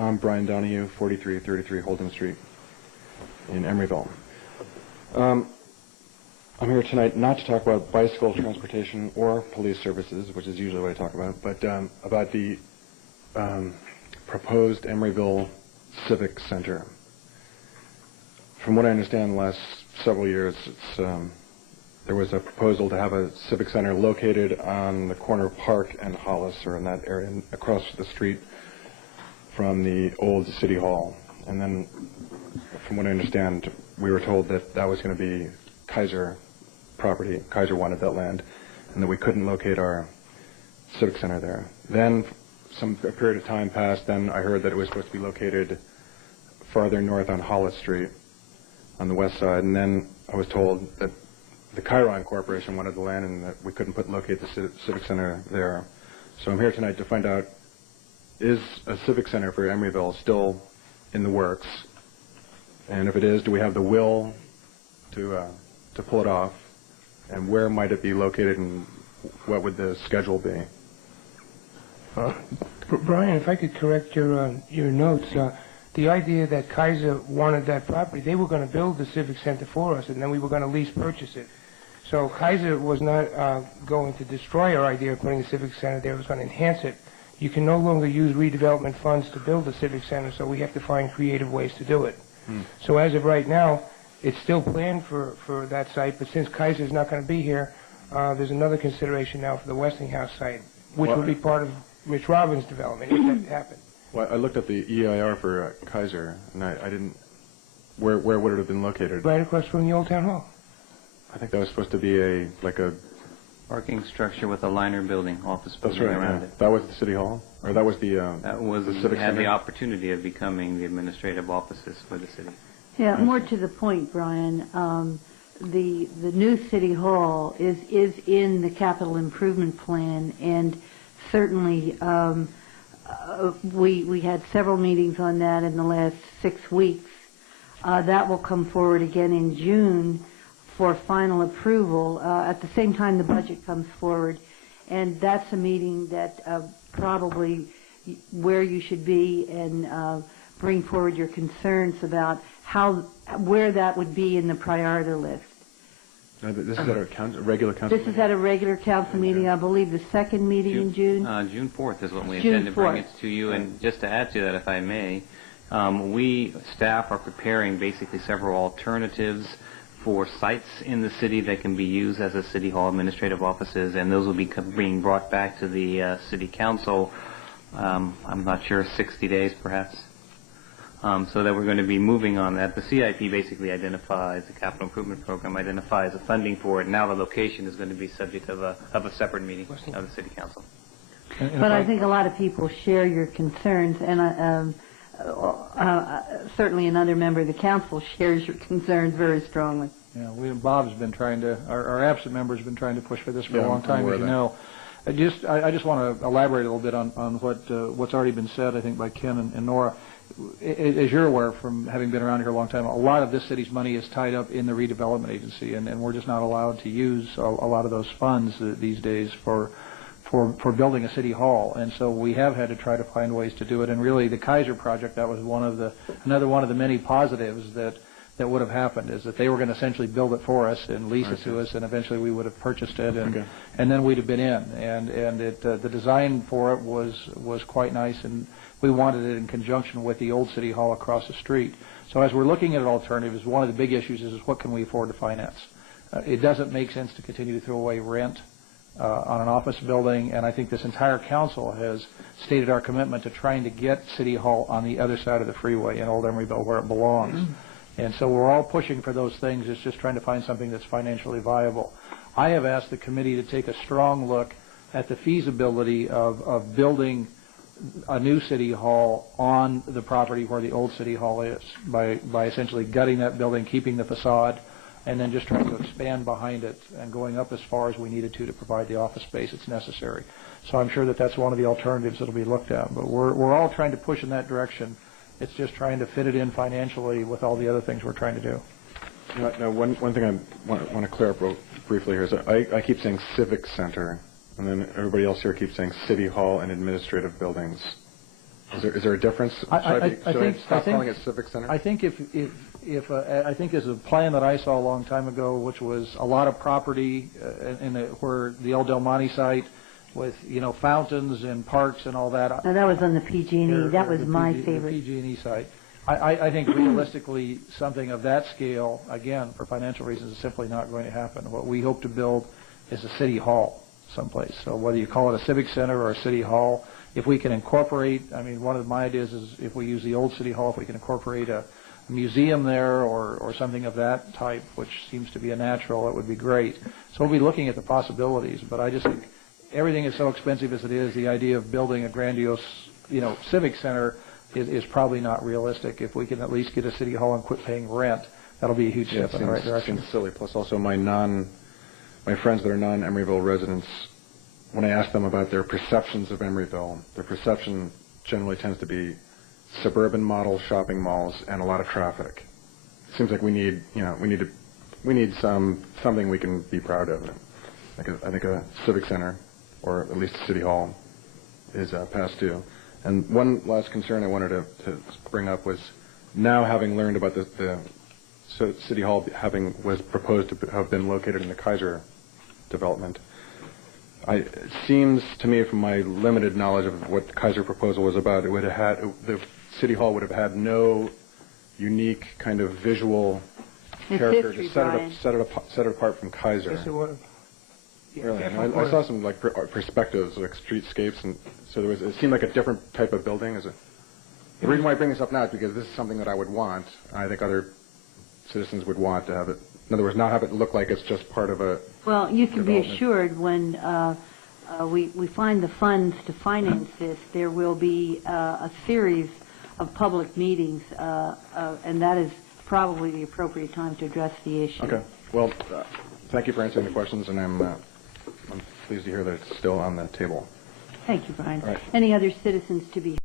I'm Brian Donahue, 4333 Holden Street in Emeryville. I'm here tonight not to talk about bicycle transportation or police services, which is usually what I talk about, but about the proposed Emeryville Civic Center. From what I understand, the last several years, there was a proposal to have a civic center located on the corner of Park and Hollis, or in that area, across the street from the old City Hall. And then, from what I understand, we were told that that was going to be Kaiser property. Kaiser wanted that land, and that we couldn't locate our civic center there. Then, a period of time passed. Then I heard that it was supposed to be located farther north on Hollis Street, on the west side. And then I was told that the Chiron Corporation wanted the land, and that we couldn't locate the civic center there. So I'm here tonight to find out: is a civic center for Emeryville still in the works? And if it is, do we have the will to pull it off? And where might it be located, and what would the schedule be? Brian, if I could correct your notes, the idea that Kaiser wanted that property, they were going to build the civic center for us, and then we were going to lease purchase it. So Kaiser was not going to destroy our idea of putting a civic center there. It was going to enhance it. You can no longer use redevelopment funds to build a civic center, so we have to find creative ways to do it. So as of right now, it's still planned for that site, but since Kaiser's not going to be here, there's another consideration now for the Westinghouse site, which would be part of Rich Robbins' development if that happened. Well, I looked at the EIR for Kaiser, and I didn't. Where would it have been located? Right across from the old town hall. I think that was supposed to be a parking structure with a liner building, office building around it. That was the City Hall, or that was the Civic had Center? the opportunity of becoming the administrative offices for the city. Yeah, more to the point, Brian. The new City Hall is in the capital improvement plan, and certainly we had several meetings on that in the last 6 weeks. That will come forward again in June for final approval at the same time the budget comes forward, and that's a meeting that probably where you should be and bring forward your concerns about where that would be in the priority list. This is at a regular council This is at a regular council meeting, I believe the second meeting in June. June 4th is when we June intend to bring 4th. it to you. And just to add to that, if I may, staff are preparing basically several alternatives for sites in the city that can be used as a city hall administrative offices, and those will be being brought back to the city council, I'm not sure, 60 days perhaps. So that we're going to be moving on that. The CIP basically identifies, the capital improvement program identifies the funding for it. Now the location is going to be subject of a separate meeting of the city council. But I think a lot of people share your concerns, and certainly another member of the council shares your concerns very strongly. Yeah, Bob's been trying to, our absent member's been trying to push for this for a long time, as you know. I just want to elaborate a little bit on what's already been said, I think, by Ken and Nora. As you're aware from having been around here a long time, a lot of this city's money is tied up in the redevelopment agency, and we're just not allowed to use a lot of those funds these days for building a city hall, and so we have had to try to find ways to do it. And really, the Kaiser project, that was another one of the many positives that would have happened, is that they were going to essentially build it for us and lease it to us, and eventually we would have purchased it, and then we'd have been in. And the design for it was quite nice, and we wanted it in conjunction with the old City Hall across the street. So as we're looking at alternatives, one of the big issues is what can we afford to finance? It doesn't make sense to continue to throw away rent on an office building, and I think this entire council has stated our commitment to trying to get City Hall on the other side of the freeway in Old Emeryville, where it belongs. And so we're all pushing for those things. It's just trying to find something that's financially viable. I have asked the committee to take a strong look at the feasibility of building a new City Hall on the property where the old City Hall is, by essentially gutting that building, keeping the facade, and then just trying to expand behind it and going up as far as we needed to provide the office space that's necessary. So I'm sure that that's one of the alternatives that will be looked at. But we're all trying to push in that direction. It's just trying to fit it in financially with all the other things we're trying to do. Now, one thing I want to clear up briefly here is I keep saying Civic Center, and then everybody else here keeps saying City Hall and administrative buildings. Is there a difference? Should I stop calling it Civic Center? I think I think as a plan that I saw a long time ago, which was a lot of property where the old Del Monte site with fountains and parks and all that. No, that was on the PG&E. That was my favorite. The PG&E site. I think realistically something of that scale, again, for financial reasons, is simply not going to happen. What we hope to build is a city hall someplace. So whether you call it a civic center or a city hall, if we can incorporate, I mean, one of my ideas is if we use the old city hall, if we can incorporate a museum there or something of that type, which seems to be a natural, it would be great. So we'll be looking at the possibilities, but I just think everything is so expensive as it is. The idea of building a grandiose, civic center is probably not realistic. If we can at least get a city hall and quit paying rent, that'll be a huge step in the right direction. It seems silly. Plus, also my friends that are non-Emeryville residents, when I ask them about their perceptions of Emeryville, their perception generally tends to be suburban model shopping malls and a lot of traffic. It seems like we need something we can be proud of. I think a civic center, or at least a city hall, is past due. And one last concern I wanted to bring up was, now having learned about the city hall was proposed to have been located in the Kaiser development. It seems to me, from my limited knowledge of what the Kaiser proposal was about, the city hall would have had no unique kind of visual character to set it apart from Kaiser. Yes, it would have. Yeah, really, I saw some perspectives, like streetscapes, and so it seemed like a different type of building. The reason why I bring this up now is because this is something that I would want. I think other citizens would want to have it. In other words, not have it look like it's just part of a. Well, you can be assured when we find the funds to finance this, there will be a series of public meetings, and that is probably the appropriate time to address the issue. Okay. Well, thank you for answering the questions, and I'm pleased to hear that it's still on the table. Thank you, Brian. Right. Any other citizens to be